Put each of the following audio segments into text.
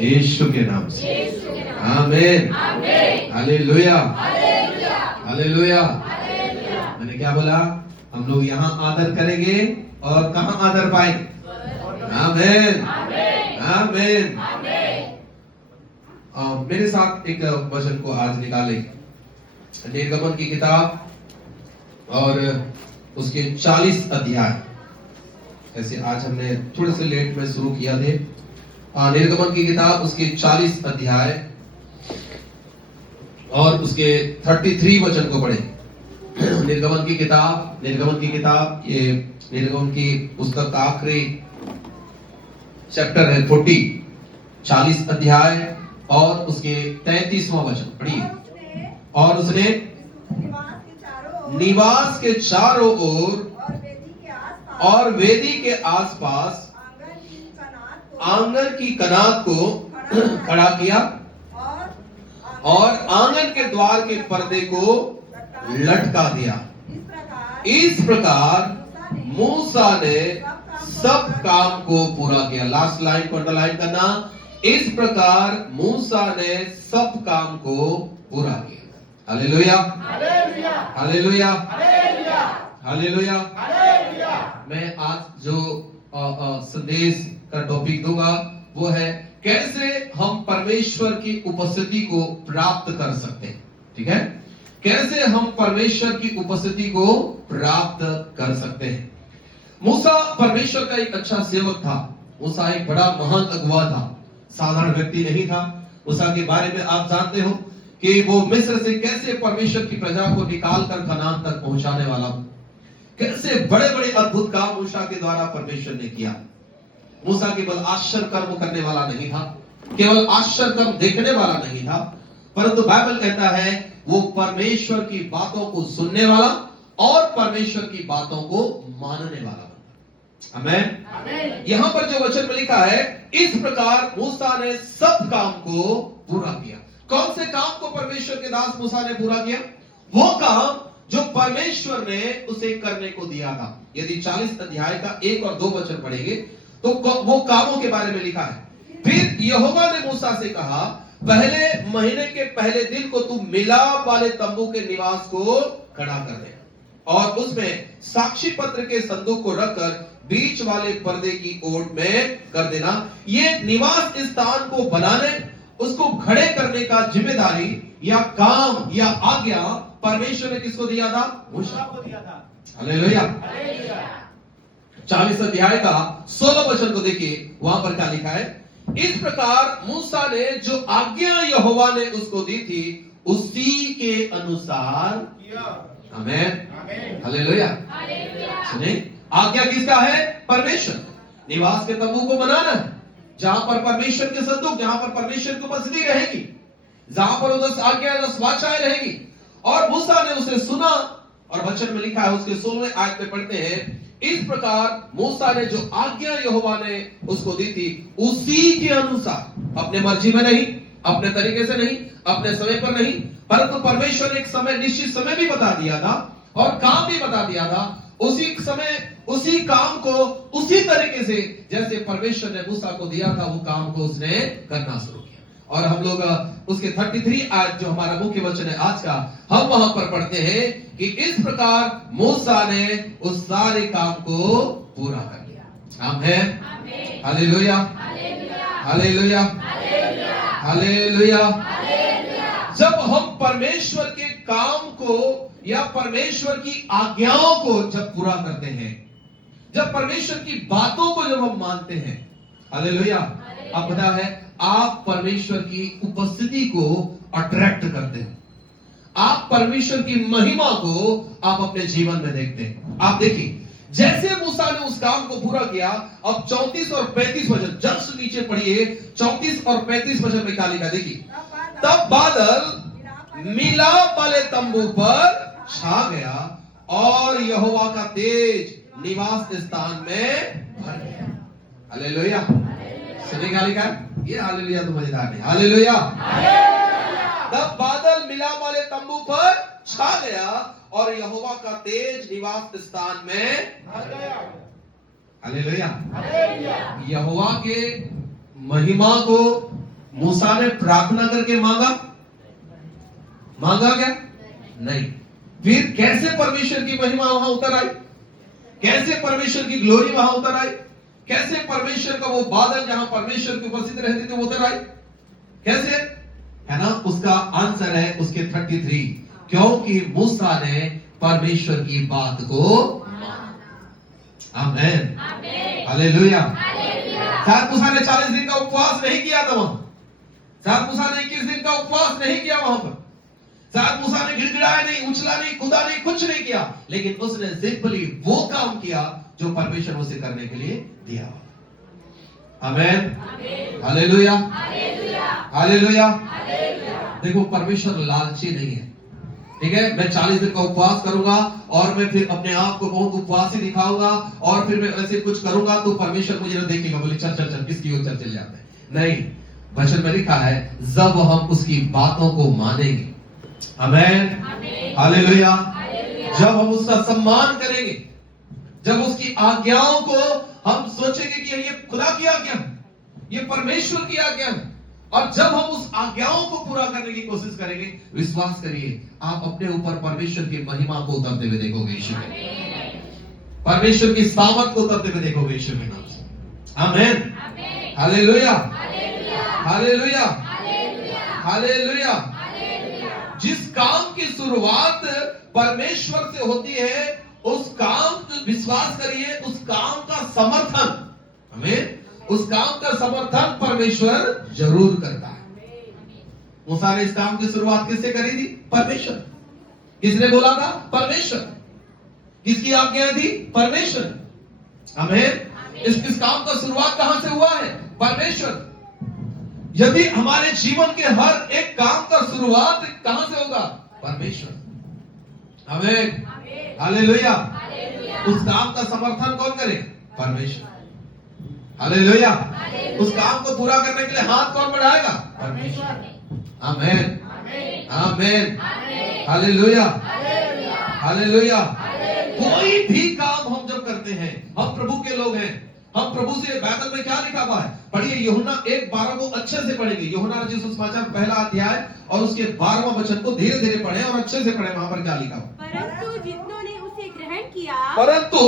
यीशु के नाम से। आमीन, हालेलुया, हालेलुया। मैंने क्या बोला? हम लोग यहाँ आदर करेंगे और कहाँ आदर पाएंगे? आमीन, आमीन। मेरे साथ एक वचन को आज निकाले, निर्गमन की किताब और उसके 40 अध्याय। ऐसे आज हमने थोड़े से लेट में शुरू किया थे। निर्गमन की किताब उसके 40 अध्याय और उसके 33 वचन को पढ़े। निर्गमन की किताब ये निर्गमन की पुस्तक का आखिरी चैप्टर है 40 अध्याय और उसके 33वां वचन पढ़िए। और उसने निवास के चारों ओर और वेदी के आसपास आंगन की कनात को खड़ा किया और आंगन के द्वार के पर्दे को लटका दिया। इस प्रकार मूसा ने सब काम को पूरा किया। लास्ट लाइन को अंडरलाइन करना। इस प्रकार मूसा ने सब काम को पूरा किया। Hallelujah, hallelujah, hallelujah. मैं आज जो संदेश का टॉपिक दूंगा वो है कैसे हम परमेश्वर की उपस्थिति को प्राप्त कर सकते हैं। ठीक है, कैसे हम परमेश्वर की उपस्थिति को प्राप्त कर सकते हैं। मूसा परमेश्वर का एक अच्छा सेवक था। मूसा एक बड़ा महान अगुवा था, साधारण व्यक्ति नहीं था। मूसा के बारे में आप जानते हो कि वो मिस्र से कैसे परमेश्वर की प्रजा को निकाल कर कनान तक पहुंचाने वाला, कैसे बड़े बड़े अद्भुत काम मूसा के द्वारा परमेश्वर ने किया। मूसा केवल आश्चर्य कर्म करने वाला नहीं था, केवल आश्चर्य कर्म देखने वाला नहीं था, परंतु बाइबल कहता है वो परमेश्वर की बातों को सुनने वाला और परमेश्वर की बातों को मानने वाला। आमीन। यहां पर जो वचन में लिखा है, इस प्रकार मूसा ने सब काम को पूरा किया। कौन से काम को परमेश्वर के दास मूसा ने पूरा किया? वो काम जो परमेश्वर ने उसे करने को दिया था। यदि 40 अध्याय का 1 और 2 वचन पढ़ेंगे तो वो कामों के बारे में लिखा है। फिर यहोवा ने मूसा से कहा, पहले महीने के पहले दिन को तू मिलाप वाले तंबू के निवास को खड़ा कर दे और उसमें साक्षी पत्र के संदूक को रखकर बीच वाले पर्दे की ओट में कर देना। ये निवास स्थान को बनाने, उसको खड़े करने का जिम्मेदारी या काम या आज्ञा परमेश्वर ने किसको दिया था? मूसा को दिया था। हालेलुया। 40 अध्याय का 16 वचन को देखिए, वहां पर क्या लिखा है? इस प्रकार मूसा ने जो आज्ञा यहोवा ने उसको दी थी उसी के अनुसार किया। आमीन, हालेलुया। सुने, आज्ञा किसका है? परमेश्वर। निवास के तंबू को बनाना है, जहां पर परमेश्वर के संदूक, जहां पर परमेश्वर की उपस्थिति रहेगी, जहां पर उस आज्ञा वाचाएं रहेगी। और मूसा ने उसे सुना और वचन में लिखा है, उसके 16वें आयत में पढ़ते हैं, इस प्रकार मूसा ने जो आज्ञा यहोवा ने उसको दी थी उसी के अनुसार, अपने मर्जी में नहीं, अपने तरीके से नहीं, अपने समय पर नहीं, परंतु परमेश्वर ने एक समय, निश्चित समय भी बता दिया था और काम भी बता दिया था। उसी समय उसी काम को उसी तरीके से जैसे परमेश्वर ने मूसा को दिया था वो काम को उसने करना शुरू किया। और हम लोग उसके 33 आयत जो हमारा मुख्य वचन है आज का, हम वहां पर पढ़ते हैं कि इस प्रकार मूसा ने उस सारे काम को पूरा कर लिया। आमीन, हालेलुया, हालेलुया, हालेलुया। जब हम परमेश्वर के काम को या परमेश्वर की आज्ञाओं को जब पूरा करते हैं, जब परमेश्वर की बातों को जब हम मानते हैं, हालेलुया, अब पता है आप परमेश्वर की उपस्थिति को अट्रैक्ट करते हैं। आप परमेश्वर की महिमा को आप अपने जीवन में देखते हैं। आप देखिए, जैसे मूसा ने उस काम को पूरा किया, अब 34 और 35 वचन जस्ट नीचे पढ़िए। 34 और 35 वचन में क्या लिखा? देखिए, तब बादल मिलाप वाले तंबू पर छा गया और यहोवा का तेज निवास स्थान में भर गया। हालेलुया। सुनिए क्या लिखा है? ये हालेलुया तो मजेदार नहीं। हालेलुया। तब बादल मिलाप वाले तंबू पर छा गया और यहोवा का तेज निवास स्थान में भर गया। हालेलुया। यहोवा के महिमा को मूसा ने प्रार्थना करके मांगा क्या? नहीं। फिर कैसे परमेश्वर की महिमा वहां उतर आई? कैसे परमेश्वर की ग्लोरी वहां उतर आई? कैसे परमेश्वर का वो बादल जहां परमेश्वर की उपस्थिति रहती थी वो उतर आई? कैसे? है ना, उसका आंसर है उसके 33, क्योंकि मूसा ने परमेश्वर की बात को आमेन, हालेलुया। शायद मूसा ने 40 दिन का उपवास नहीं किया था वहां, शायद मूसा ने 21 दिन का उपवास नहीं किया वहां पर, शायद मूसा ने गिड़गिड़ाया नहीं, उछला नहीं, कूदा नहीं, कुछ नहीं किया, लेकिन उसने सिंपली वो काम किया जो परमेश्वर उसे करने के लिए दिया। आमेन, हालेलुया, हालेलुया। देखो, परमेश्वर लालची नहीं है, ठीक है। मैं 40 दिन का उपवास करूंगा और मैं फिर अपने आप को बहुत उपवासी दिखाऊंगा और फिर मैं ऐसे कुछ करूंगा तो परमेश्वर मुझे देखेगा, बोले चल चल चल किसकी ओर चल जाते हैं। नहीं, वचन में लिखा है जब हम उसकी बातों को मानेंगे, आमेन, हालेलुया, जब हम उसका सम्मान करेंगे, जब उसकी आज्ञाओं को हम सोचेंगे कि ये खुदा की आज्ञा है, ये परमेश्वर की आज्ञा है, और जब हम उस आज्ञाओं को पूरा करने की कोशिश करेंगे, विश्वास करिए आप अपने ऊपर परमेश्वर की महिमा को उतरते हुए देखोगे यीशु के नाम, परमेश्वर की सामर्थ को उतरते हुए देखोगे यीशु के नाम से। आमेन, हालेलुया, हालेलुया, हालेलुया। जिस काम की शुरुआत परमेश्वर से होती है, उस काम, विश्वास करिए, उस काम का समर्थन, हमें उस काम का समर्थन परमेश्वर जरूर करता है। मूसा ने इस काम की शुरुआत किससे करी थी? परमेश्वर। किसने बोला था? परमेश्वर। किसकी आज्ञा थी? परमेश्वर। आमेन। इस काम का शुरुआत कहां से हुआ है? परमेश्वर। यदि हमारे जीवन के हर एक काम का शुरुआत कहां से होगा? परमेश्वर। आमेन, हालेलुया। उस काम का समर्थन कौन करे? परमेश्वर। हालेलुया। उस काम को पूरा करने के लिए हाथ कौन बढ़ाएगा? परमेश्वर। आमेन, आमेन, हालेलुया, हालेलुया। कोई भी काम हम जब करते हैं, हम प्रभु के लोग हैं, हम प्रभु से, बाइबल में क्या लिखा हुआ है? पढ़िए, यूहन्ना 1:12 को अच्छे से पढ़ेंगे। यूहन्ना रचित सुसमाचार 1 अध्याय और उसके 12वां वचन को धीरे धीरे पढ़ें और अच्छे से पढ़ें। वहां पर क्या लिखा हुआ? परंतु जितनों ने उसे ग्रहण किया, परंतु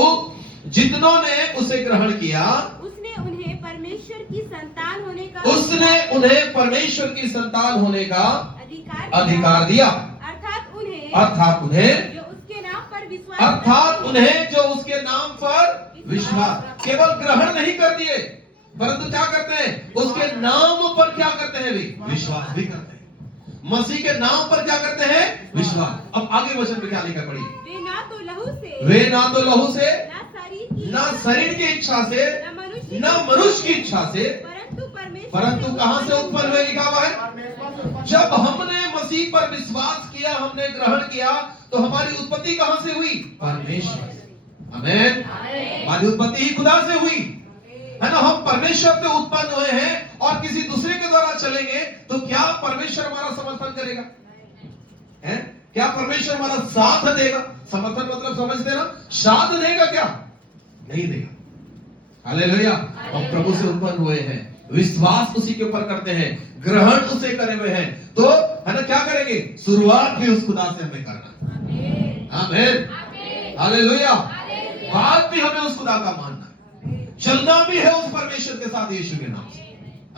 जितनों ने उसे ग्रहण किया, उसने उन्हें परमेश्वर की संतान होने का, उसने उन्हें परमेश्वर की संतान होने का अधिकार दिया। अर्थात उन्हें जो उसके नाम पर विश्वास, अर्थात उन्हें जो उसके नाम पर विश्वास, केवल ग्रहण नहीं कर दिए, परंतु क्या करते हैं? उसके नाम पर क्या करते हैं? भी विश्वास भी करते हैं। मसीह के नाम पर क्या करते हैं? विश्वास। अब आगे वचन में क्या लिखा? पढ़िए। वे ना तो लहू से, ना शरीर की इच्छा से, न मनुष्य की इच्छा से, परंतु कहां से उत्पन्न हुए? लिखा हुआ है जब हमने मसीह पर विश्वास किया, हमने ग्रहण किया, तो हमारी उत्पत्ति कहां से हुई? परमेश्वर से। आमेन। हमारी उत्पत्ति ही खुदा से हुई, है ना। हम परमेश्वर से उत्पन्न हुए हैं और किसी दूसरे के द्वारा चलेंगे तो क्या परमेश्वर हमारा समर्थन करेगा? है? क्या परमेश्वर हमारा साथ देगा? समर्थन मतलब समझते ना, साथ देगा क्या? नहीं देगा। हालेलुया। हम प्रभु से उत्पन्न हुए हैं, विश्वास उसी के ऊपर करते हैं, ग्रहण उसे करे हुए हैं, तो है ना क्या करेंगे? शुरुआत भी उस खुदा से हमें करना। आमेन, हालेलुया। बात भी हमें उस खुदा का मानना है, चलना भी है उस परमेश्वर के साथ यीशु के नाम से।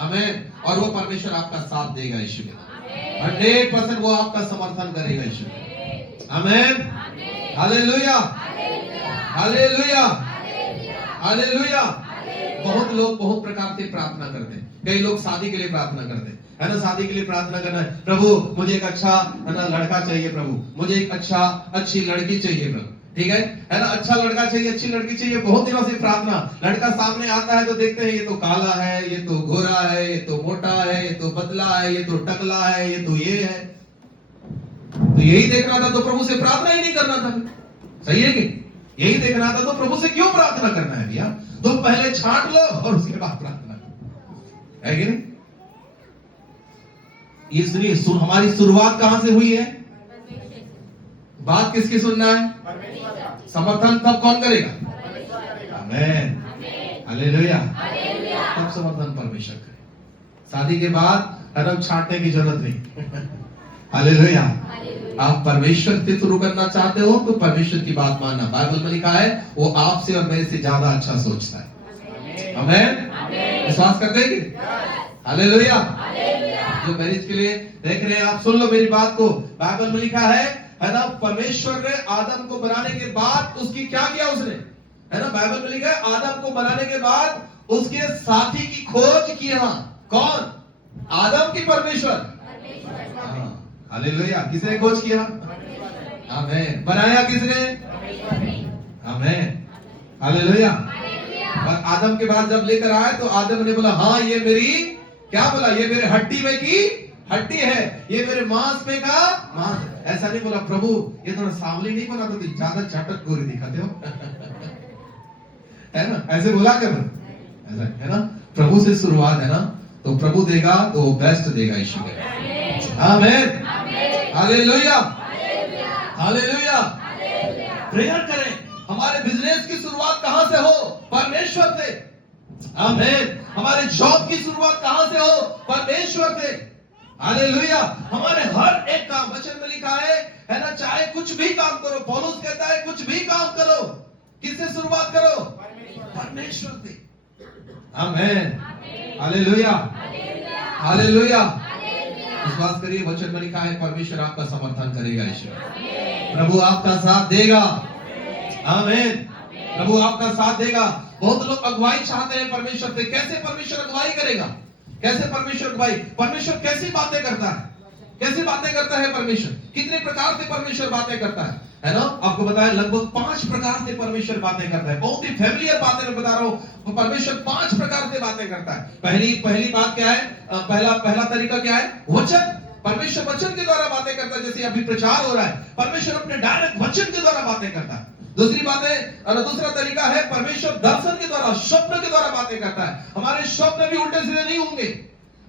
आमेन। और वो परमेश्वर आपका साथ देगा यीशु के नाम, 100% वो आपका समर्थन करेगा यीशु। आमेन, हालेलुया, हालेलुया, हालेलुया। बहुत लोग बहुत प्रकार से प्रार्थना करते हैं। कई लोग शादी के लिए प्रार्थना करते हैं, है ना। शादी के लिए प्रार्थना करना है, प्रभु मुझे एक अच्छा, है ना, लड़का चाहिए, प्रभु मुझे एक अच्छी लड़की चाहिए प्रभु, ठीक है ना। अच्छा लड़का चाहिए, अच्छी लड़की चाहिए, बहुत दिनों से प्रार्थना। लड़का सामने आता है तो देखते हैं ये तो काला है, ये तो गोरा है, ये तो मोटा है, ये तो पतला है, ये तो टकला है, ये तो ये है। तो यही देखना था तो प्रभु से प्रार्थना ही नहीं करना था। सही है कि यही देखना था तो प्रभु से क्यों प्रार्थना करना है भैया? तुम पहले छांट लो और उसके बाद प्रार्थना करो, है कि नहीं? इसलिए हमारी शुरुआत कहां से हुई है? बात किसकी सुनना है? समर्थन तब कौन करेगा? आमेन, हालेलुया। तब समर्थन परमेश्वर करे। शादी के बाद है ना, छांटने की जरूरत नहीं। हालेलुया। आप परमेश्वर से शुरू करना चाहते हो तो परमेश्वर की बात मानना। बाइबल में लिखा है वो आपसे और मेरे से ज्यादा अच्छा सोचता है। आमीन। विश्वास करते हैं कि? हालेलुया। जो मैरिज के लिए देख रहे हैं आप सुन लो मेरी बात को। बाइबल में लिखा है ना, परमेश्वर ने आदम को बनाने के बाद उसकी क्या किया उसने, है ना, बाइबल में लिखा है आदम को बनाने के बाद उसके साथी की खोज किया। कौन? आदम की परमेश्वर। हालेलुया। किसने खोज किया? आमीन। बनाया किसने? आमीन। हालेलुया। और आदम के बाद जब लेकर आए तो आदम ने बोला हाँ ये मेरी, क्या बोला, ये मेरे हड्डी में की हड्डी है, ये मेरे मांस में का मांस। ऐसा नहीं बोला प्रभु ये थोड़ा सांवली नहीं बना तो ज्यादा चटक गोरी दिखाते हो। है ना, ऐसे बोला कर, ऐसा है ना। प्रभु से शुरुआत है ना, तो प्रभु देगा तो वो बेस्ट देगा यीशु के। आमीन। हालेलुया। हालेलुया। प्रेयर करें। हमारे बिजनेस की शुरुआत कहां से हो? परमेश्वर से। आमीन। हमारे जॉब की शुरुआत कहां से हो? परमेश्वर से। हालेलुया। हमारे हर एक काम, वचन में लिखा है ना, चाहे कुछ भी काम करो, पौलुस कहता है कुछ भी काम करो, किससे शुरुआत करो? परमेश्वर से। आमीन। हालेलुया। हालेलुया। विश्वास करिए, वचन में लिखा है परमेश्वर आपका समर्थन करेगा। ईश्वर प्रभु आपका साथ देगा। आमीन। प्रभु आपका साथ देगा। बहुत लोग अगुवाई चाहते हैं परमेश्वर से। कैसे परमेश्वर अगुवाई करेगा? कैसे परमेश्वर अगुवाई? परमेश्वर कैसी बातें करता है? कैसी बातें करता है परमेश्वर? कितने प्रकार से परमेश्वर बातें करता है ना? आपको बताया लगभग 5 प्रकार से परमेश्वर बातें करता है। बहुत ही फैमिलियर बातें मैं बता रहा हूं। परमेश्वर 5 प्रकार से बातें करता है। पहली बात क्या है? पहला तरीका क्या है? वचन। परमेश्वर वचन के द्वारा बातें करता है। जैसे अभी प्रचार हो रहा है, परमेश्वर अपने डायरेक्ट वचन के द्वारा बातें करता है। दूसरी बात है, दूसरा तरीका है परमेश्वर दर्शन के द्वारा, स्वप्न के द्वारा बातें करता है। हमारे स्वप्न भी उल्टे सीधे नहीं होंगे,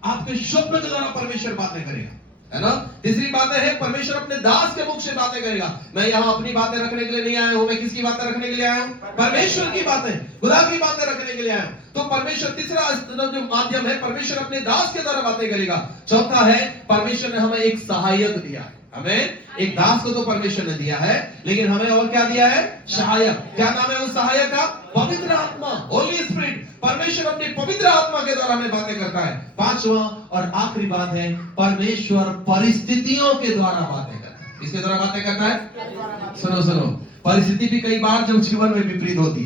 आपके स्वप्न के द्वारा परमेश्वर बातें करेगा, है ना। तीसरी बात है परमेश्वर अपने दास के मुख से बातें करेगा। मैं यहाँ अपनी बातें रखने के लिए नहीं आया हूं। मैं किसकी बातें रखने के लिए आया हूं? परमेश्वर की बातें, खुदा की बातें रखने के लिए आया हूं। तो परमेश्वर तीसरा जो माध्यम है, परमेश्वर अपने दास के द्वारा बातें करेगा। चौथा है परमेश्वर ने हमें एक सहायक दिया है। हमें एक दास को तो परमेश्वर ने दिया है, लेकिन हमें और क्या दिया है? सहायक। क्या नाम है उस सहायक का? पवित्र आत्मा, होली स्पिरिट। परमेश्वर अपनी पवित्र आत्मा के द्वारा हमें बातें करता है। पांचवा और आखिरी बात है, परमेश्वर परिस्थितियों के द्वारा बातें करता है। किसके द्वारा बातें करता है? सुनो, परिस्थिति भी कई बार जब जीवन में विपरीत होती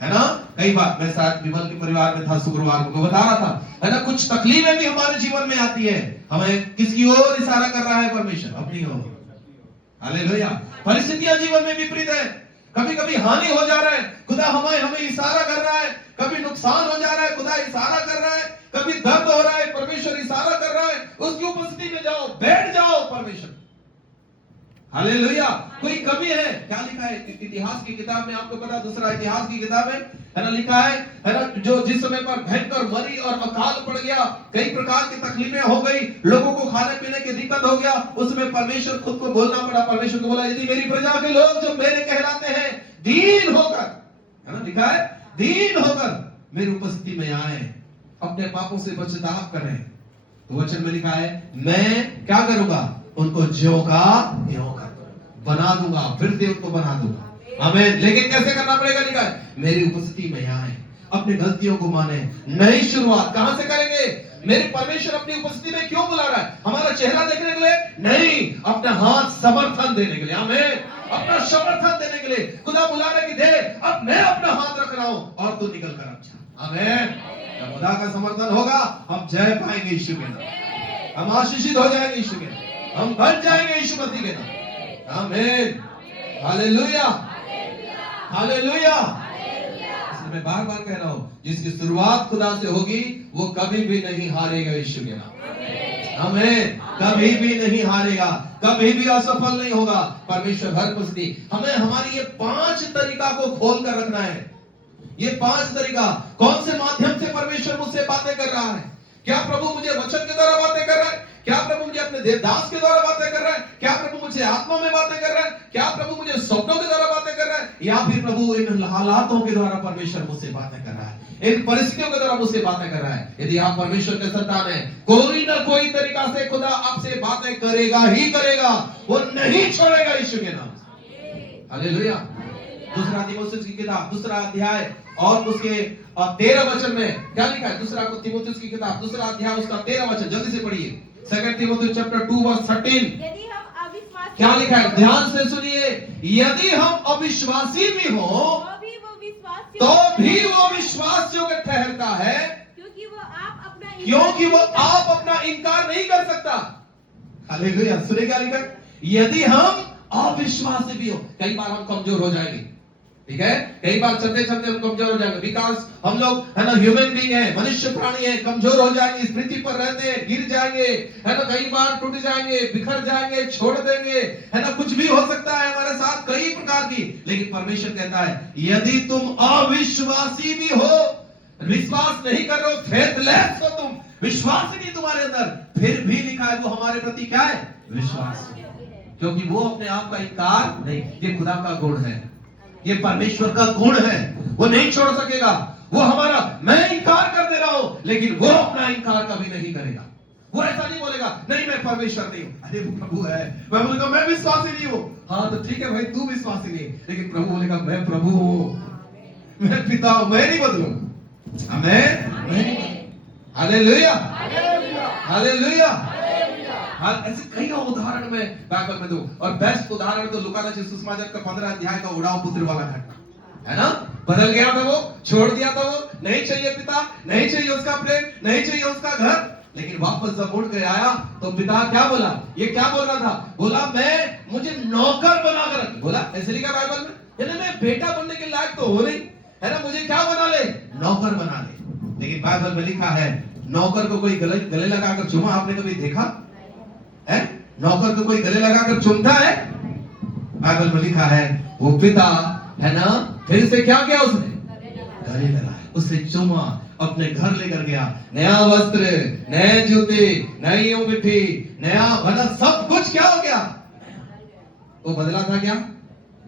है ना। कई बार मैं साथ विमल के परिवार में था, शुक्रवार को बता रहा था, है ना, कुछ तकलीफें भी हमारे जीवन में आती है। हमें किसकी ओर इशारा कर रहा है? परमेश्वर अपनी ओर। हालेलुया। परिस्थितियां जीवन में विपरीत है। कभी कभी हानि हो जा रहा है, खुदा हमें इशारा कर रहा है। कभी नुकसान हो जा रहा है, खुदा इशारा कर रहा है। कभी दर्द हो रहा है, परमेश्वर इशारा कर रहा है। उसकी उपस्थिति में जाओ, बैठ जाओ परमेश्वर। हालेलुया। कोई कमी है? क्या लिखा है इतिहास की किताब में? आपको पता, दूसरा इतिहास की किताब है ना, लिखा है ना, जो जिस समय पर भयंकर मरी और अकाल पड़ गया, कई प्रकार की तकलीफें हो गई, लोगों को खाने पीने की दिक्कत हो गया, उसमें परमेश्वर खुद को बोलना पड़ा। परमेश्वर को बोला, यदि मेरी प्रजा के लोग जो मेरे कहलाते हैं दीन होकर, है ना, लिखा है दीन होकर मेरी उपस्थिति में आए, अपने पापों से पश्चाताप करें, तो वचन में लिखा है मैं क्या करूंगा? उनको ज्यों का त्यों बना दूंगा, फिर से उनको बना दूंगा। आमीन। लेकिन कैसे करना पड़ेगा? लिखा है मेरी उपस्थिति में आए, अपनी गलतियों को माने। नई शुरुआत कहां से करेंगे? मेरे परमेश्वर अपनी उपस्थिति में क्यों बुला रहा है? हमारा चेहरा देखने के लिए नहीं, अपना हाथ समर्थन देने के लिए। आमीन। अपना समर्थन देने के लिए खुदा बुला रहा है कि दे, अब मैं अपना हाथ रख रहा हूं और तू निकल कर अच्छा। आमीन। जब खुदा का समर्थन होगा हम जय पाएंगे यीशु के नाम, हम आशीषित हो जाएंगे यीशु के नाम, हम बच जाएंगे यीशु मसीह के नाम। आमीन। हालेलुया। हालेलुया। इसलिए मैं बार बार कह रहा हूं, जिसकी शुरुआत खुदा से होगी वो कभी भी नहीं हारेगा यीशु के नाम। आमीन। कभी भी नहीं हारेगा, कभी भी असफल नहीं होगा। परमेश्वर हर कुश्ती हमें हमारी ये 5 तरीका को खोल कर रखना है। ये 5 तरीका, कौन से माध्यम से परमेश्वर मुझसे बातें कर रहा है? क्या प्रभु मुझे वचन के द्वारा बातें कर रहा है? क्या प्रभु मुझे अपने देवदास के द्वारा बातें कर रहा है? क्या प्रभु मुझे आत्मा में बातें कर रहा है? क्या प्रभु मुझे स्वप्नों के द्वारा बातें कर रहा है? या फिर प्रभु इन हालातों के द्वारा परमेश्वर मुझसे बातें कर रहा है, इन परिस्थितियों के द्वारा मुझसे बातें कर रहा है। यदि आप परमेश्वर के संतान हैं, कोई ना कोई तरीका से खुदा आपसे बातें करेगा ही करेगा, वो नहीं छोड़ेगा यीशु के नाम से। हालेलुया। दूसरा तीमुथियुस की किताब 2 अध्याय और उसके 13 वचन में क्या लिखा है? 2 तीमुथियुस की किताब 2 अध्याय उसका 13 वचन, जल्दी से पढ़िए। 2 तीमुथियुस चैप्टर 2 वर्स 13। यदि हम अविश्वासी क्या लिखा है? ध्यान से सुनिए। यदि हम अविश्वासी भी हो तो भी वो विश्वास योग्य ठहरता है, क्योंकि वो आप अपना इनकार नहीं कर सकता। हालेलुया। सुनिए क्या लिखा है? यदि हम अविश्वासी भी हो, कई बार हम कमजोर हो जाएंगे, ठीक है? कई बार चलते चलते हम कमजोर हो जाएंगे, बिकॉज हम लोग है ना ह्यूमन बीइंग है, मनुष्य प्राणी है, कमजोर हो जाएंगे, इस पृथ्वी पर रहते हैं, गिर जाएंगे, है ना, कई बार टूट जाएंगे, बिखर जाएंगे, छोड़ देंगे, है ना, कुछ भी हो सकता है हमारे साथ कई प्रकार की। लेकिन परमेश्वर कहता है यदि तुम अविश्वासी भी हो, विश्वास नहीं कर रहे हो, फेथलेस हो तुम, विश्वास ही नहीं तुम्हारे अंदर, फिर भी लिखा है वो हमारे प्रति क्या है? विश्वास। क्योंकि वो अपने आप का इनकार नहीं, ये खुदा का गुण है, ये परमेश्वर का गुण है, वो नहीं छोड़ सकेगा। वो हमारा, मैं इनकार कर दे रहा हूं, लेकिन वो अपना इनकार कभी नहीं करेगा। वो ऐसा नहीं बोलेगा नहीं मैं परमेश्वर नहीं हूं, अरे वो प्रभु है, मैं बोलेगा मैं विश्वासी नहीं हूं। हाँ तो ठीक है भाई, तू विश्वासी नहीं, लेकिन प्रभु बोलेगा मैं प्रभु हूं, मैं पिता हूं, मैं नहीं बदलूं। आमीन। Hallelujah, hallelujah. ऐसे कई उदाहरण में बाइबल में दूं, और बेस्ट उदाहरण तो लूका रचित सुसमाचार का 15 अध्याय का उड़ाऊ पुत्र वाला घटना है ना। बदल गया था वो, छोड़ दिया था वो, नहीं चाहिए पिता, नहीं चाहिए उसका प्रेम, नहीं चाहिए उसका घर, लेकिन वापस जब उठ के आया तो पिता क्या बोला? ये क्या बोल रहा था? बोला मैं, मुझे नौकर बनाकर रख। बोला ऐसे लिखा बाइबल में, यानी मैं बेटा बनने के लायक तो हो नहीं, है ना, मुझे क्या बना ले? नौकर बना ले। लेकिन बाइबल में लिखा है नौकर को कोई गले लगाकर चूमा आपने कभी देखा है? नौकर को कोई गले लगाकर चूमता है? बाइबल में लिखा है वो पिता है ना, फिर से क्या किया उसने? गले लगाया, उससे चूमा, अपने घर लेकर गया, नया वस्त्र, नए जूते, नई मिट्टी, नया बना, सब कुछ क्या हो गया? वो बदला था क्या?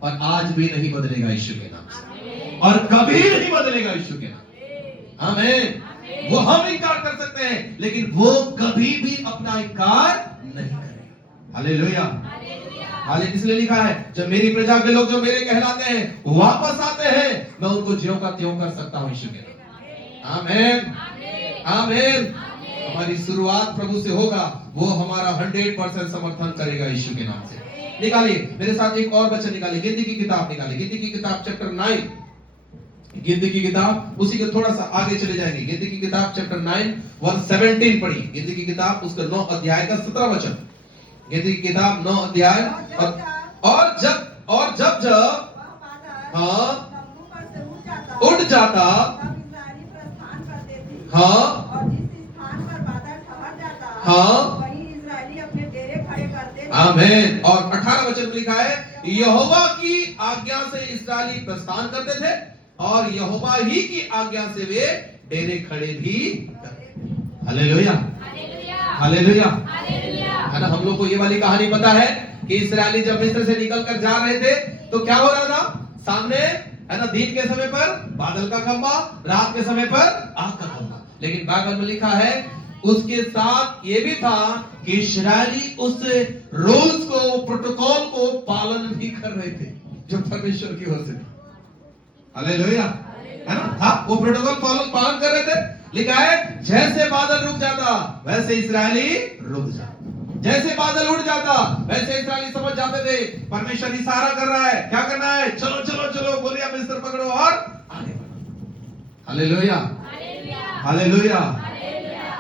और आज भी नहीं बदलेगा यीशु के नाम से, और कभी नहीं बदलेगा यीशु के नाम। आमीन। वो हम इनकार कर सकते हैं, लेकिन वो कभी भी अपना इनकार नहीं करेगा। Hallelujah, hallelujah. इसलिए लिखा है जब मेरी प्रजा के लोग जो मेरे कहलाते हैं वापस आते हैं, मैं उनको ज्यों का त्यों कर सकता हूं यीशु के नाम। आमीन, आमीन। हमारी शुरुआत प्रभु से होगा, वो हमारा 100% समर्थन करेगा यीशु के नाम से। निकालिए मेरे साथ एक और वचन निकालिए, गिनती की किताब निकालिए, गिनती की किताब चैप्टर 9, गिनती की किताब उसी के थोड़ा सा आगे चले जाएंगे। गिनती की किताब चैप्टर 9 वर्स 17 पढ़िए। गिनती की किताब उसका 9 अध्याय का 17 वचन। गिनती की किताब 9 अध्याय और जब हाँ उठ जाता, हाँ हाँ, आमीन। और 18 वचन में लिखा है यहोवा की आज्ञा से इस्राएली प्रस्थान करते थे और यहोवा ही की आज्ञा से वे डेरे खड़े भी करते। हालेलुया, हालेलुया, है ना। हम लोग को ये वाली कहानी पता है कि इस्राएली जब मिस्र से निकलकर जा रहे थे तो क्या हो रहा था? सामने है ना, दिन के समय पर बादल का खंभा, रात के समय पर आग का खंभा। लेकिन बाइबल में लिखा है उसके साथ ये भी था कि इस्राएली उस रूल्स को, प्रोटोकॉल को पालन भी कर रहे थे जो परमेश्वर की ओर से था। हालेलुया, है ना। हाँ, वो प्रोटोकॉल पालन कर रहे थे। लिखा है जैसे बादल रुक जाता वैसे इस्राएली रुक जाता, जैसे बादल उड़ जाता वैसे इस्राएली समझ जाते थे परमेश्वर इशारा कर रहा है, क्या करना है? चलो चलो चलो, बोलिया मिस्र पकड़ो और आगे बढ़ो। Hallelujah, hallelujah,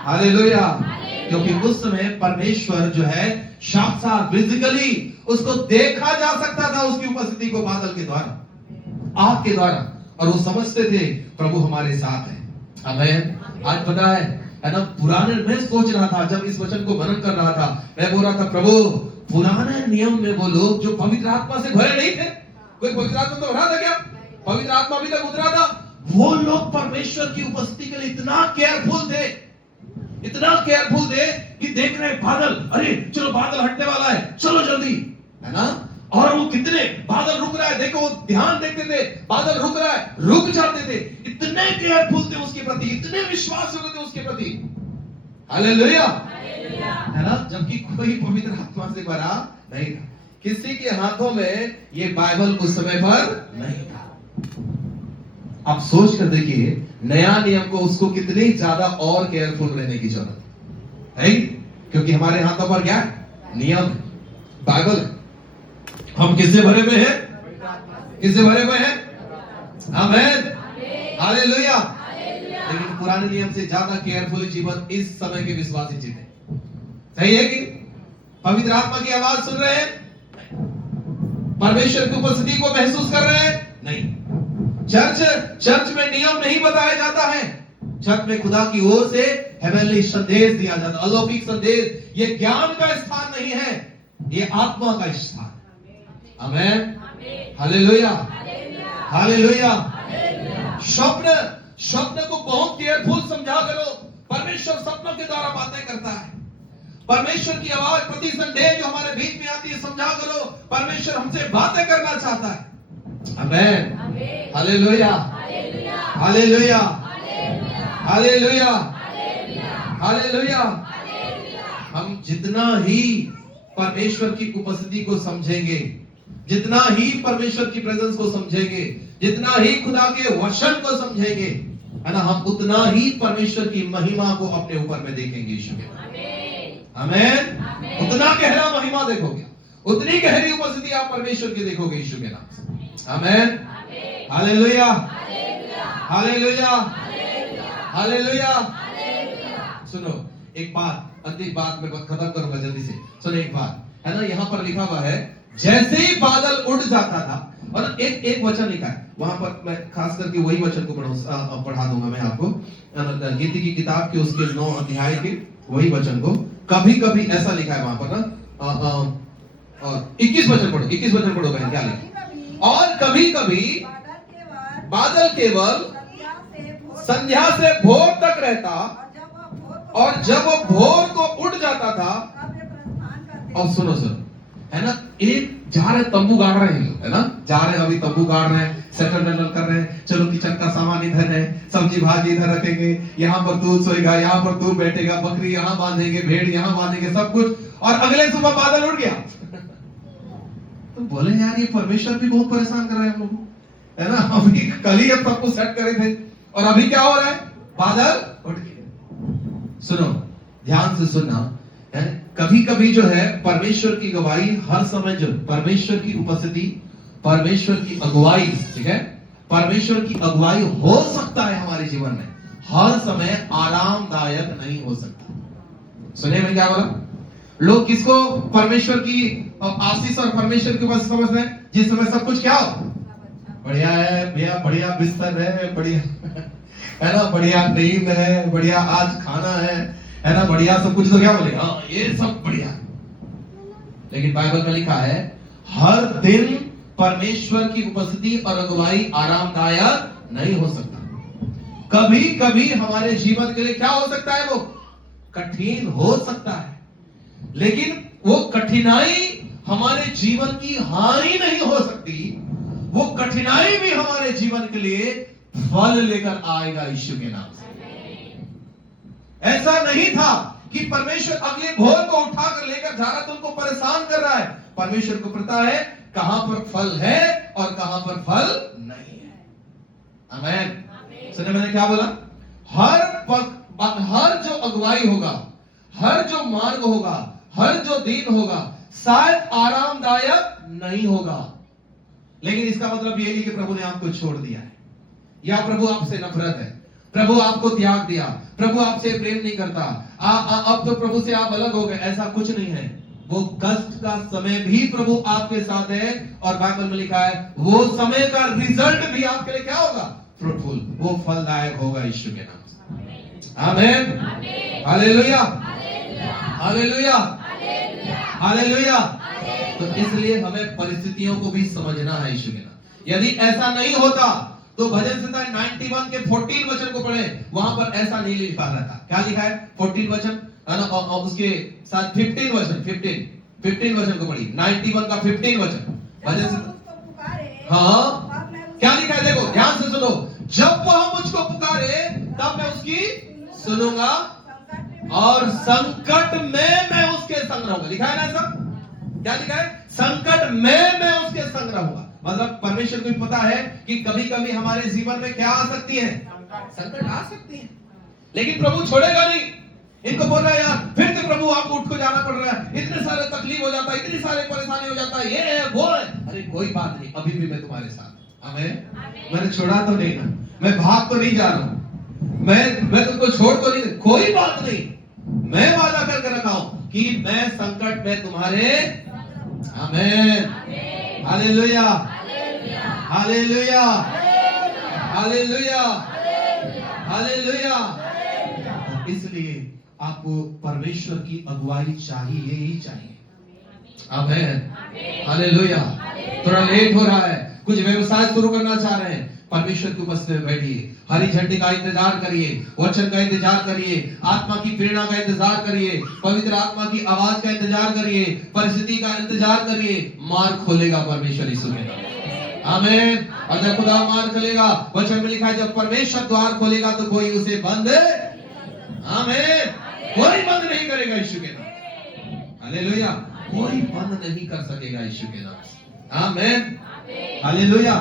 hallelujah. क्योंकि उस समय परमेश्वर जो है साक्षात फिजिकली उसको देखा जा सकता था, उसकी उपस्थिति को बादल के द्वारा, आग के द्वारा, और वो समझते थे प्रभु हमारे साथ है। आमीन। आज पता है ना, पुराने, मैं सोच रहा था जब इस वचन को मनन कर रहा था, मैं बोल रहा था प्रभु पुराने नियम में वो लोग जो पवित्र आत्मा से भरे नहीं थे, कोई पवित्र आत्मा तो भरा था क्या? पवित्र आत्मा अभी तक उतरा था, वो लोग परमेश्वर की उपस्थिति के लिए इतना केयरफुल थे, इतना केयरफुल थे कि देख रहे बादल, अरे चलो बादल हटने वाला है, चलो जल्दी, है ना। और वो कितने बादल रुक रहा है, देखो वो ध्यान देखते थे, बादल रुक रहा है, रुक जाते थे, इतने केयरफुल थे उसके प्रति, इतने विश्वास थे उसके प्रति। हालेलुया, है ना। जबकि कोई पवित्र आत्मा से भरा नहीं था, किसी के हाथों में ये बाइबल उस समय पर नहीं था। आप सोच कर देखिए, नया नियम को उसको कितनी ज्यादा और केयरफुल रहने की जरूरत है, क्योंकि हमारे हाथों पर क्या नियम है, बाइबल है। हम किससे भरे हुए हैं? किससे भरे हुए हैं? आमीन, हालेलुया। लेकिन पुराने नियम से ज्यादा केयरफुल जीवन इस समय के विश्वासी जीते। सही है कि पवित्र आत्मा की आवाज सुन रहे हैं? परमेश्वर की उपस्थिति को महसूस कर रहे हैं? नहीं। चर्च में नियम नहीं बताया जाता है, चर्च में खुदा की ओर से हेवनली संदेश दिया जाता, अलौकिक संदेश। ये ज्ञान का स्थान नहीं है, ये आत्मा का स्थान। आमीन, हालेलुया, हालेलुया। स्वप्न को बहुत केयरफुल समझा करो। परमेश्वर सपनों के द्वारा बातें करता है। परमेश्वर की आवाज प्रति संदेश जो हमारे बीच में आती है, समझा करो। परमेश्वर हमसे बातें करना चाहता है। आमीन, हालेलुया, हालेलुया, हालेलुया, हालेलुया। हम जितना ही परमेश्वर की उपस्थिति को समझेंगे, जितना ही परमेश्वर की प्रेजेंस को समझेंगे, जितना ही खुदा के वचन को समझेंगे, है ना, हम उतना ही परमेश्वर की महिमा को अपने ऊपर में देखेंगे यीशु के नाम से। आमीन। उतना गहरा महिमा देखोगे, उतनी गहरी उपस्थिति आप परमेश्वर की देखोगे यीशु के नाम से। आमीन, हालेलुया, हालेलुया, हालेलुया। सुनो एक बात, अंतिम बात में खत्म करूंगा जल्दी से। सुनो एक बात, है ना, यहां पर लिखा हुआ है जैसे ही बादल उड़ जाता था, और एक वचन लिखा है वहां पर, मैं खास करके वही वचन को पढ़ा दूंगा मैं आपको, गीति की किताब के उसके 9 अध्याय के वही वचन को। कभी कभी ऐसा लिखा है वहां पर ना, और 21 वचन पढ़ो, 21 वचन पढ़ो बहन, क्या लिखा? और कभी कभी बादल केवल संध्या से भोर तक रहता, और जब वो भोर को उड़ जाता था। और सुनो, है ना, एक जा रहे तंबू गाड़ रहे हैं लोग, है ना, जा रहे हैं अभी तंबू गाड़ रहे हैं, सेटल कर रहे हैं, चलो किचन का सामान इधर है, सब्जी भाजी इधर रखेंगे, यहाँ पर तू सोएगा, यहाँ पर तू बैठेगा, बकरी यहाँ बांधेंगे, भेड़ यहाँ बांधेंगे, सब कुछ। और अगले सुबह बादल उड़ गया। तो बोले यार ये परमेश्वर भी बहुत परेशान कर रहे हैं हम लोग, है ना, अभी कल ही सब कुछ सेट करे थे, और अभी क्या हो रहा है? बादल उड़ गए। सुनो, ध्यान से सुनना, कभी कभी जो है परमेश्वर की गवाही, हर समय जो परमेश्वर की उपस्थिति, परमेश्वर की अगुवाई, ठीक है, परमेश्वर की अगुवाई हो सकता है हमारे जीवन में, हर समय आरामदायक नहीं हो सकता। सुने मैं क्या बोला? लोग किसको परमेश्वर की आशीष और परमेश्वर की उपस्थिति समझते हैं? जिस समय सब कुछ क्या हो, बढ़िया है भैया, बढ़िया बिस्तर है, बढ़िया है ना, बढ़िया नींद है, बढ़िया आज खाना है ना, बढ़िया सब कुछ। तो क्या बोले? हाँ ये सब बढ़िया। लेकिन बाइबल में लिखा है हर दिन परमेश्वर की उपस्थिति और अगुवाई आरामदायक नहीं हो सकता। कभी कभी हमारे जीवन के लिए क्या हो सकता है? वो कठिन हो सकता है, लेकिन वो कठिनाई हमारे जीवन की हानि नहीं हो सकती। वो कठिनाई भी हमारे जीवन के लिए फल लेकर आएगा यीशु के नाम से। ऐसा नहीं था कि परमेश्वर अगले भोर को उठाकर लेकर जा रहा, तो उनको परेशान कर रहा है। परमेश्वर को पता है कहां पर फल है और कहां पर फल नहीं है। आमीन। सुने मैंने क्या बोला? हर जो अगुवाई होगा, हर जो मार्ग होगा, हर जो दिन होगा, शायद आरामदायक नहीं होगा, लेकिन इसका मतलब ये नहीं कि प्रभु ने आपको छोड़ दिया है, या प्रभु आपसे नफरत है, प्रभु आपको त्याग दिया, प्रभु आपसे प्रेम नहीं करता, अब तो प्रभु से आप अलग हो गए। ऐसा कुछ नहीं है। वो कष्ट का समय भी प्रभु आपके साथ है, और बाइबल में लिखा है वो समय का रिजल्ट भी आपके लिए क्या होगा? फ्रूटफुल, वो फलदायक होगा यीशु के नाम से। आमीन, हालेलुया, हालेलुया, हालेलुया। तो इसलिए हमें परिस्थितियों को भी समझना है यीशु के नाम। यदि ऐसा नहीं होता तो भजन संहिता 91 के 14 वचन को पढ़े, वहां पर ऐसा नहीं लिखा रहता। क्या लिखा है? 14 वचन, और उसके साथ 15 वचन, 15 वचन को पढ़िए। 91 का 15 वचन, वजह से उसको पुकारे, हाँ तब मैं उसको क्या लिखा है, देखो ध्यान से सुनो, जब वह मुझको पुकारे तब मैं उसकी सुनूंगा संकट में और संकट में मैं उसके संग रहूंगा। लिखा है ना ऐसा, क्या लिखा है, संकट में मैं उसके संग रहूंगा। मतलब परमेश्वर को भी पता है कि कभी कभी हमारे जीवन में क्या आ सकती है, संकट आ सकती है, लेकिन प्रभु छोड़ेगा नहीं। इनको बोल रहा है यार फिर तो प्रभु आपको उठ को जाना पड़ रहा है, इतने सारे तकलीफ हो जाता है, इतनी सारे परेशानी हो जाता है, ये है वो है। अरे कोई बात नहीं, अभी भी मैं तुम्हारे साथ। आमीन। मैंने छोड़ा तो नहीं ना, मैं भाग तो नहीं जा रहा हूं, मैं तुमको छोड़ तो नहीं, कोई बात नहीं। मैं वादा करके रखा हूं कि मैं संकट में तुम्हारे, आमीन, हालेलुया, हालेलुया, हालेलुया, हालेलुया। इसलिए आपको परमेश्वर की अगुवाई चाहिए ही चाहिए। आमीन, हालेलुया। थोड़ा लेट हो रहा है, कुछ व्यवसाय शुरू करना चाह रहे हैं, परमेश्वर की उपस्थिति में बैठिए, हरी झंडी का इंतजार करिए, वचन का इंतजार करिए, आत्मा की प्रेरणा का इंतजार करिए, पवित्र आत्मा की आवाज का इंतजार करिए, परिस्थिति का इंतजार करिए। मार्ग खोलेगा परमेश्वर यीशु के नाम। आमीन। और जब खुदा मार्ग खोलेगा, वचन में लिखा है जब परमेश्वर द्वार खोलेगा तो कोई उसे बंद, आमीन, कोई बंद नहीं करेगा यीशु के नाम। हालेलुया। कोई बंद नहीं कर सकेगा यीशु के नाम। आमीन, हालेलुया।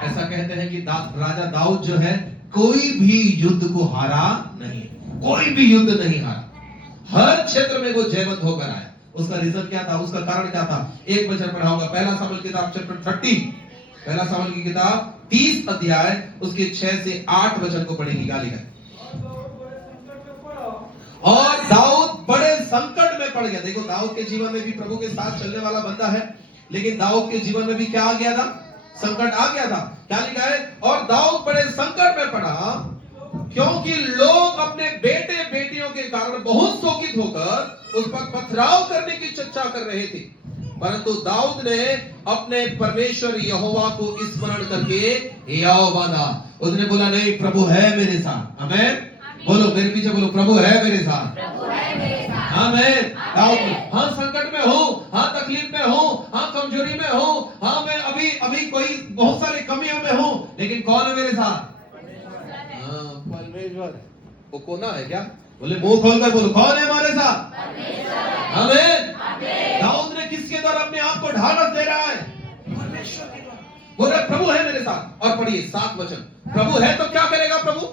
ऐसा कहते हैं कि राजा दाऊद जो है कोई भी युद्ध को हारा नहीं, कोई भी युद्ध नहीं हारा, हर क्षेत्र में वो जयवंत होकर आया। उसका रीजन क्या था, उसका कारण क्या था? एक वचन पढ़ाऊंगा, पहला सामुएल की किताब चैप्टर 30, पहला सामुएल की किताब 30 अध्याय उसके 6 से 8 वचन को पढ़ेगी। गाली है, और दाऊद बड़े संकट में पड़ गया। देखो दाऊद के जीवन में भी प्रभु के साथ चलने वाला बंदा है, लेकिन दाऊद के जीवन में भी क्या आ गया था, संकट आ गया था। क्या लिखा है, और दाऊद बड़े संकट में पड़ा क्योंकि लोग अपने बेटे बेटियों के कारण बहुत शोकित होकर उस पर पथराव करने की चर्चा कर रहे थे। परंतु दाऊद ने अपने परमेश्वर यहोवा को स्मरण करके हियाव बांधा। उसने बोला नहीं, प्रभु है मेरे साथ। आमीन। बोलो मेरे पीछे बोलो, प्रभु है मेरे साथ। आमीन। दाऊद, हाँ संकट में हूँ, हाँ तकलीफ में हूँ, हाँ कमजोरी में हूँ, हाँ मैं अभी कोई बहुत सारी कमियों में हूँ, लेकिन कौन है मेरे साथ? परमेश्वर। वो कोना है क्या? बोले मुंह खोलकर बोलो, कौन है हमारे साथ? आमीन। दाऊद ने किसके द्वारा अपने आप को ढालस दे रहा है? परमेश्वर के द्वारा। बोले प्रभु है मेरे साथ। और पढ़िए 7 वचन, प्रभु है तो क्या करेगा प्रभु?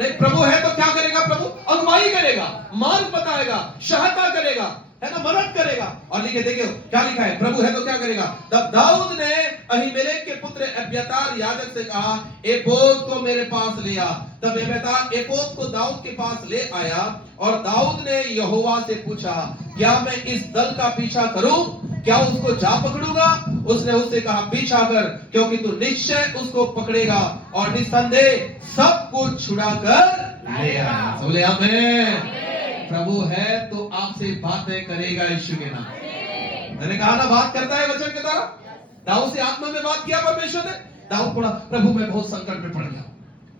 नहीं, प्रभु है तो क्या करेगा प्रभु? अगुवाई करेगा, मार्ग बताएगा, सहायता करेगा, है ना, मदद करेगा। और लिखे देखिए क्या लिखा है, प्रभु है तो क्या करेगा। तब दाऊद ने अहीमेलेक के पुत्र अब्यातार याजक से कहा, एपोद को मेरे पास ले आ। तब अब्यातार एपोद को दाऊद के पास ले आया, और दाऊद ने यहोवा से पूछा, क्या मैं इस दल का पीछा करूं? क्या उसको जा पकड़ूंगा? उसने उससे कहा, पीछा कर, क्योंकि तू निश्चय उसको पकड़ेगा और निसंदेह सब कुछ छुड़ा कर ले आएगा। बोले आमीन। प्रभु है तो आपसे बातें करेगा यीशु के नाम। मैंने कहा ना, बात करता है वचन के द्वारा। दाऊद से आत्मा में बात किया परमेश्वर ने। दाऊद पड़ा, प्रभु मैं बहुत संकट में पड़ गया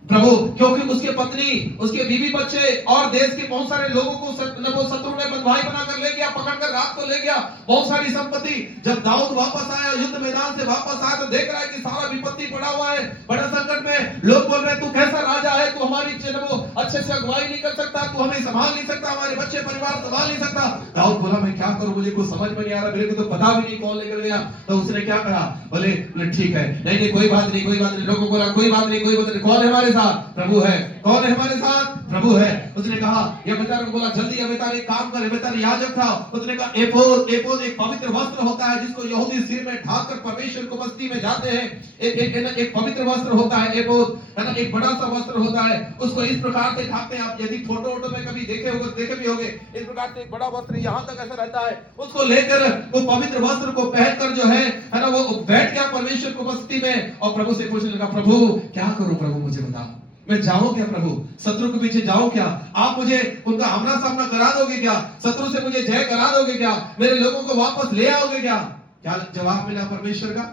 प्रभु, क्योंकि उसके पत्नी, उसके बीवी बच्चे और देश के बहुत सारे लोगों को वो शत्रु ने बंधुआई बनाकर ले गया, पकड़कर रात को ले गया, बहुत सारी संपत्ति। जब दाऊद वापस आया, युद्ध मैदान से वापस आया, तो देख रहा है कि सारा विपत्ति पड़ा हुआ है, बड़ा संकट में। लोग बोल रहे हैं, तू कैसा राजा है, तू हमारी वो अच्छे से अगुवाई नहीं कर सकता, तू हमें संभाल नहीं सकता, हमारे बच्चे परिवार संभाल नहीं सकता। दाऊद बोला, मैं क्या करूं, मुझे कुछ समझ में नहीं आ रहा, मेरे को तो पता भी नहीं कौन लेकर गया। तो उसने क्या कहा, बोले ठीक है, नहीं कोई बात नहीं, कोई बात नहीं। लोगों को बोला कोई बात नहीं, कोई बात नहीं, कौन है हमारे साथ? प्रभु है। कौन है हमारे साथ? प्रभु है। उसने कहा, ये अब्यातार को बोला, जल्दी अब्यातार एक काम कर। अब्यातार याजक था। उसने कहा, एपोद एक पवित्र वस्त्र होता है जिसको यहूदी सिर में ढांककर परमेश्वर को बस्ती में जाते हैं। एक पवित्र वस्त्र होता है एपोद, है ना, एक बड़ा सा वस्त्र होता है। उसको इस प्रकार से ढांकते हैं। आप यदि फोटो में कभी देखे भी होंगे, इस प्रकार से एक बड़ा वस्त्र यहाँ तक ऐसा रहता है। उसको लेकर वो पवित्र वस्त्र को पहनकर जो है ना, वो बैठ गया परमेश्वर को बस्ती में, और प्रभु से पूछने लगा, प्रभु क्या करूं, प्रभु मुझे बताओ, मैं जाऊं क्या प्रभु, शत्रु के पीछे जाऊं क्या? आप मुझे उनका आमना सामना करा दोगे क्या? शत्रु से मुझे जय करा दोगे क्या? मेरे लोगों को वापस ले आओगे क्या? क्या जवाब मिला परमेश्वर का?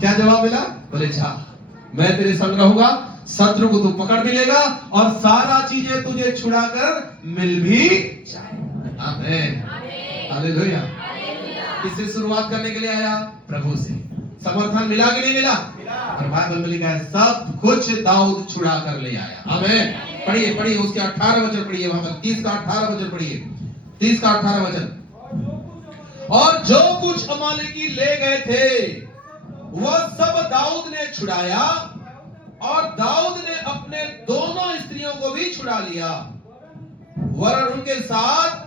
क्या जवाब मिला? बोले जा, मैं तेरे संग रहूंगा, शत्रु को तू पकड़ भी लेगा और सारा चीजें तुझे छुड़ाकर मिल भी जाए। आमीन, हालेलुया। किससे शुरुआत करने के लिए आया? प्रभु से। समर्थन मिला कि नहीं मिला? और बाइबल में लिखा है सब कुछ दाऊद छुड़ा कर ले आया। आमीन। पढ़िए पढ़िए उसके 18 वचन पढ़िए, वहां पर 30 का 18 वचन पढ़िए, 30 का 18 वचन। और जो कुछ अमालेकी ले गए थे वह सब दाऊद ने छुड़ाया, और दाऊद ने अपने दोनों स्त्रियों को भी छुड़ा लिया, वरन उनके साथ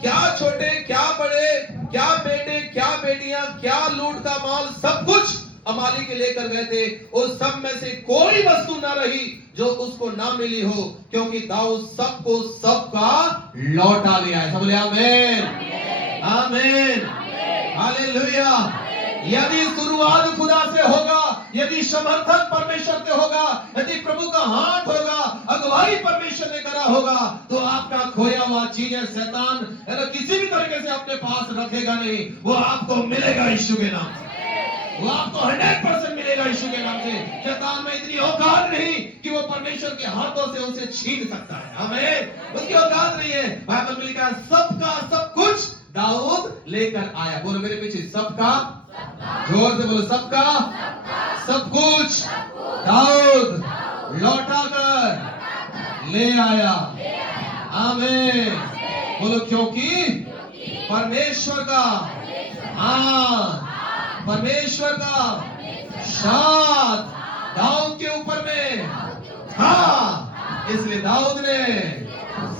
क्या छोटे क्या बड़े, क्या बेटे क्या बेटियां, क्या लूट का माल, सब कुछ अमाली के लेकर गए थे। उस सब में से कोई वस्तु ना रही जो उसको ना मिली हो, क्योंकि दाऊद सबको सबका लौटा ले आया। सब बोले आमीन, आमीन, हालेलुया। यदि शुरुआत खुदा से होगा, यदि समर्थन परमेश्वर से होगा, यदि प्रभु का हाथ होगा, अगुवाई परमेश्वर ने करा होगा, तो आपका खोया हुआ चीजें शैतान किसी भी तरीके से अपने पास रखेगा नहीं। वो आपको मिलेगा यीशु के नाम से, वो आपको 100% मिलेगा यीशु के नाम से। शैतान में इतनी औकात नहीं कि वो परमेश्वर के हाथों से उसे छीन सकता है। आमीन। उसकी औकात नहीं है। बाइबल में लिखा है सबका सब कुछ दाऊद लेकर आया। बोलो मेरे पीछे, सबका, जोर से बोलो, सबका सब कुछ दाऊद लौटा कर ले आया। आमीन। बोलो क्योंकि परमेश्वर का, हाँ, परमेश्वर का साथ दाऊद के ऊपर में था, इसलिए दाऊद ने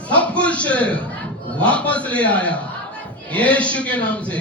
सब कुछ वापस ले आया। यीशु के नाम से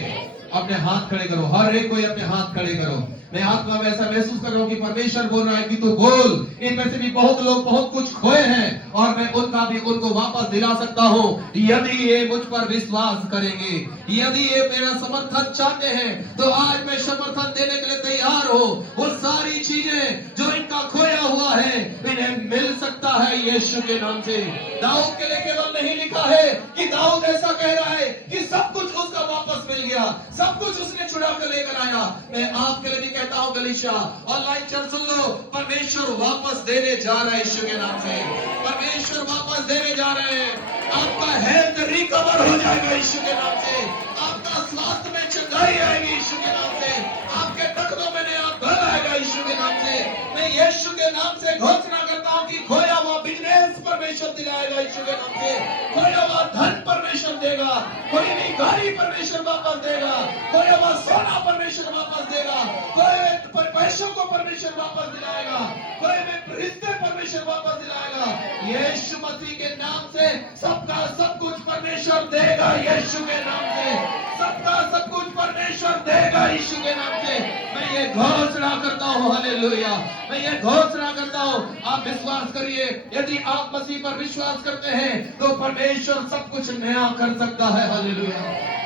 अपने हाथ खड़े करो, हर एक कोई अपने हाथ खड़े करो। मैं आत्मा में ऐसा महसूस कर रहा हूं कि परमेश्वर बोल रहा है कि तू बोल। इनमें से भी बहुत लोग बहुत कुछ खोए हैं, और मैं उनका भी उनको वापस दिला सकता हूं यदि ये मुझ पर विश्वास करेंगे। यदि ये मेरा समर्थन चाहते हैं तो आज मैं समर्थन देने के लिए तैयार हूं। वो सारी चीजें जो इनका खोया हुआ है इन्हें मिल सकता है यीशु के नाम से। दाऊद के लिए केवल नहीं लिखा है कि दाऊद ऐसा कह रहा है कि सब कुछ उसका वापस मिल गया, सब कुछ उसने छुड़ा कर लेकर आया। मैं आपके लिए भी कहता हूं गलीशा, ऑनलाइन चर्च सुन लो, परमेश्वर वापस देने जा रहा है यीशु के नाम से। परमेश्वर वापस देने जा रहे हैं। आपका हेल्थ रिकवर हो जाएगा यीशु के नाम से। आपका स्वास्थ्य में चंगाई आएगी यीशु के नाम से। आपके तख्तों में नया घर आएगा यीशु के नाम से। मैं यीशु के नाम से घोषणा करता हूं कि खोया हुआ बिजनेस परमेश्वर दिलाएगा यीशु के नाम से। खोया हुआ धन परमेश्वर देगा, कोई भी गाड़ी परमेश्वर वापस देगा, खोया हुआ सोना परमेश्वर वापस देगा, कोई पैसों को परमेश्वर वापस दिलाएगा, कोई भी रिश्ते परमेश्वर वापस दिलाएगा। यीशु मसीह के नाम से सबका सब कुछ परमेश्वर देगा यीशु के नाम से। सबका सब कुछ परमेश्वर देगा यीशु के नाम से। मैं ये घोषणा करता हूँ, हालेलुया, मैं ये घोषणा करता हूँ। आप विश्वास करिए, यदि आप मसीह पर विश्वास करते हैं तो परमेश्वर सब कुछ नया कर सकता है। हालेलुया,